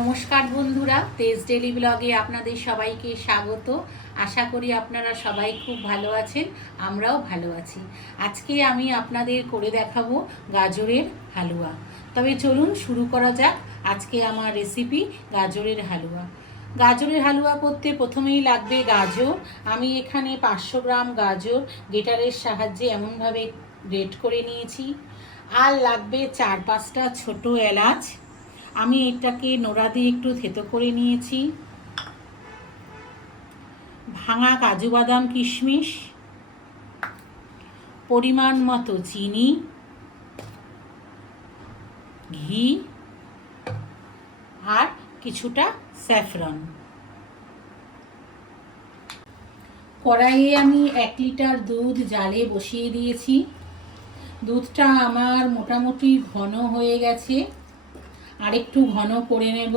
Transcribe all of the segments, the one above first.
নমস্কার বন্ধুরা, তেজ ডেলি ব্লগে আপনাদের সবাইকে স্বাগত। আশা করি আপনারা সবাই খুব ভালো আছেন, আমরাও ভালো আছি। আজকে আমি আপনাদের করে দেখাবো গাজরের হালুয়া। তবে চলুন শুরু করা যাক আজকে আমার রেসিপি গাজরের হালুয়া। গাজরের হালুয়া করতে প্রথমেই লাগবে গাজর। আমি এখানে 500 গ্রাম গাজর গ্রেটারের সাহায্যে এমনভাবে গ্রেট করে নিয়েছি। আর লাগবে 4-5টা ছোট এলাচ। আমি এটাকে নোড়া দিয়ে একটু থেতো করে নিয়েছি। ভাঙা কাজু বাদাম কিশমিশ, পরিমাণ মতো চিনি, ঘি আর কিছুটা স্যাফরন। কড়াইয়ে আমি 1 লিটার দুধ জালে বসিয়ে দিয়েছি। দুধটা আমার মোটামুটি ঘন হয়ে গেছে, আর একটু ঘন করে নেব।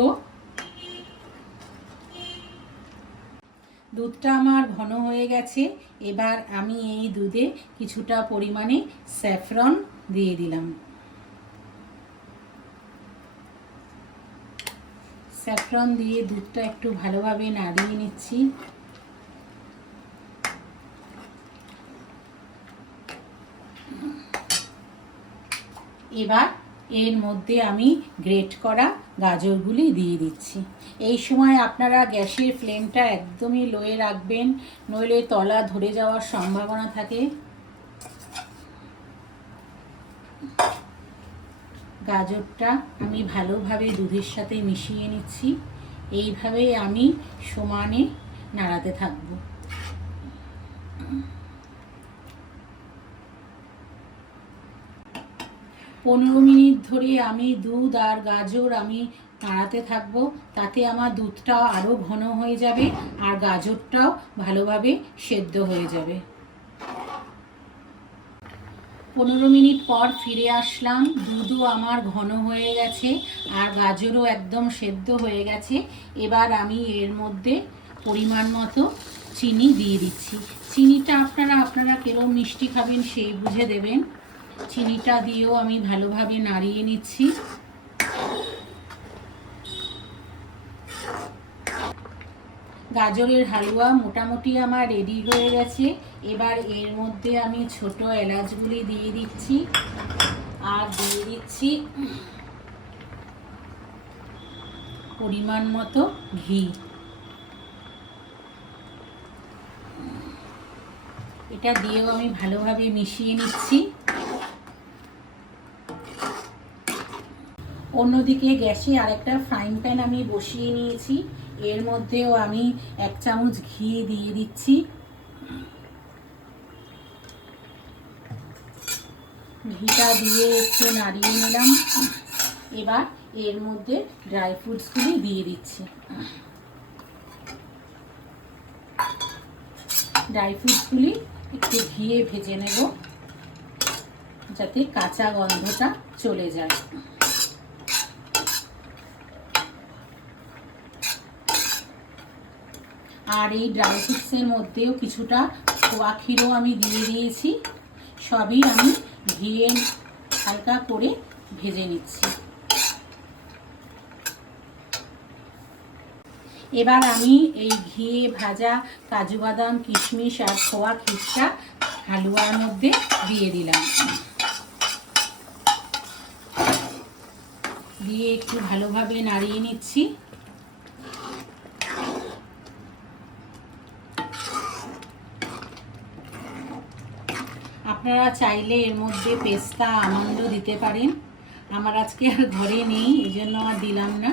দুধটা আমার ঘন হয়ে গেছে। এবার আমি এই দুধে কিছুটা পরিমাণে স্যাফরন দিয়ে দিলাম। স্যাফরন দিয়ে দুধটা একটু ভালোভাবে নাড়িয়ে নিচ্ছি। এবার এর মধ্যে আমি গ্রেট করা গাজরগুলি দিয়ে দিচ্ছি। এই সময় আপনারা গ্যাসের ফ্লেমটা একদমই লোয়ে রাখবেন, নইলে তলা ধরে যাওয়ার সম্ভাবনা থাকে। গাজরটা আমি ভালোভাবে দুধের সাথে মিশিয়ে নিচ্ছি। এইভাবেই আমি সমানে নাড়াতে থাকব। পনেরো মিনিট ধরে আমি দুধ আর গাজর আমি নাড়াতে থাকবো। তাতে আমার দুধটাও আরও ঘন হয়ে যাবে আর গাজরটাও ভালোভাবে সেদ্ধ হয়ে যাবে। 15 মিনিট পর ফিরে আসলাম। দুধও আমার ঘন হয়ে গেছে আর গাজরও একদম সেদ্ধ হয়ে গেছে। এবার আমি এর মধ্যে পরিমাণ মতো চিনি দিয়ে দিচ্ছি। চিনিটা আপনারা কিরকম মিষ্টি খাবেন সেই বুঝে দেবেন। চিনিটা দিয়েও আমি ভালোভাবে নাড়িয়ে নিচ্ছি। গাজরের হালুয়া মোটামুটি আমার রেডি হয়ে গেছে। এবার এর মধ্যে আমি ছোট এলাচগুলি দিয়ে দিচ্ছি আর দিয়ে দিচ্ছি পরিমাণ মতো ঘি। এটা দিয়েও আমি ভালোভাবে মিশিয়ে নিচ্ছি। অন্যদিকে গ্যাসে আরেকটা ফ্রাইং প্যান আমি বসিয়ে নিয়েছি। এর মধ্যেও আমি 1 চামচ ঘি দিয়ে দিচ্ছি। ঘিটা দিয়ে একটু নাড়িয়ে নিলাম। এবার এর মধ্যে ড্রাই ফ্রুটসগুলি দিয়ে দিচ্ছি। ড্রাই ফ্রুটসগুলি একটু ঘিয়ে ভেজে নেব, যাতে কাঁচা গন্ধটা চলে যায়। আর এই ড্রাই ফ্রুটসের মধ্যেও কিছুটা খোয়া ক্ষীরও আমি দিয়ে দিয়েছি। সবই আমি ঘিয়ে হালকা করে ভেজে নিচ্ছি। এবার আমি এই ঘিয়ে ভাজা কাজু বাদাম কিশমিশ আর খোয়া ক্ষীরটা হালুয়ার মধ্যে দিয়ে দিলাম। দিয়ে একটু ভালোভাবে নাড়িয়ে নিচ্ছি। আপনারা চাইলে এর মধ্যে পেস্তা আমন্ডও দিতে পারেন। আমার আজকে আর ঘরে নেই, এই জন্য আর দিলাম না।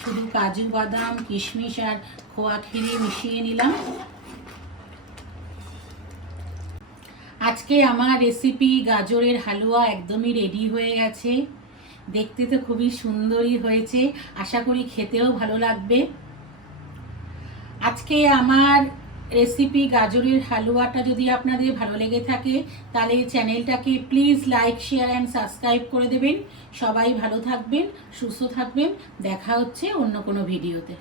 শুধু কাজু বাদাম কিশমিশ আর খোয়া ক্ষীরে মিশিয়ে নিলাম। আজকে আমার রেসিপি গাজরের হালুয়া একদমই রেডি হয়ে গেছে। দেখতে তো খুবই সুন্দরই হয়েছে, আশা করি খেতেও ভালো লাগবে। আজকে আমার রেসিপি গাজরের হালুয়াটা যদি আপনাদের ভালো লেগে থাকে তাহলে চ্যানেলটাকে please like share and subscribe করে দেবেন। সবাই ভালো থাকবেন, সুস্থ থাকবেন। দেখা হচ্ছে অন্য কোনো ভিডিওতে।